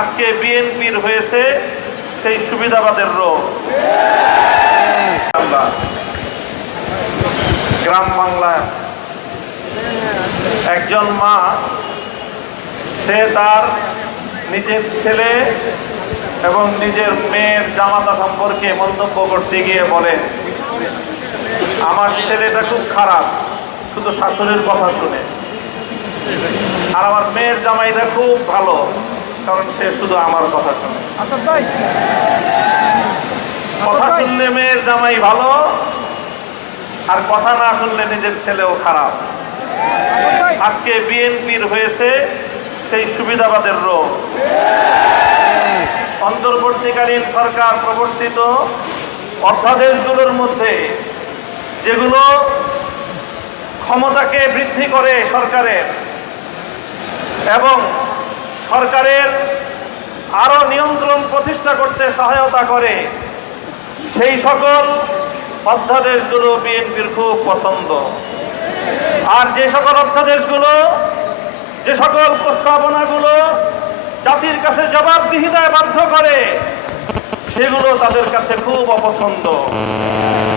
আজকে বিএনপির হয়েছে সেই সুবিধাবাদের রোগ। গ্রাম বাংলার একজন মা, সে তার নিজের ছেলে এবং নিজের মেয়ের জামাতা সম্পর্কে মন্তব্য করতে গিয়ে বলে, আমার ছেলেটা খুব খারাপ, শুধু শাশুড়ির কথা শুনে, আর আমার মেয়ের জামাইটা খুব ভালো, কারণ সে শুধু আমার কথা শুনে। কথা শুনলে মেয়ের জামাই ভালো, আর কথা না শুনলে নিজের ছেলেও খারাপ। আজকে বিএনপির হয়েছে সেই সুবিধাবাদের রোগ। অন্তর্বর্তীকালীন সরকার প্রবর্তিত অধ্যাদেশগুলোর মধ্যে যেগুলো ক্ষমতাকে বৃদ্ধি করে সরকারের এবং সরকারের আরো নিয়ন্ত্রণ প্রতিষ্ঠা করতে সহায়তা করে, সেই সকল অধ্যাদেশগুলো বিএনপির খুব পছন্দ। আর যে সকল অধ্যাদেশগুলো, যে সকল প্রস্তাবনাগুলো জাতির কাছে জবাবদিহিতায় বাধ্য করে, সেগুলো তাদের কাছে খুব অপছন্দ।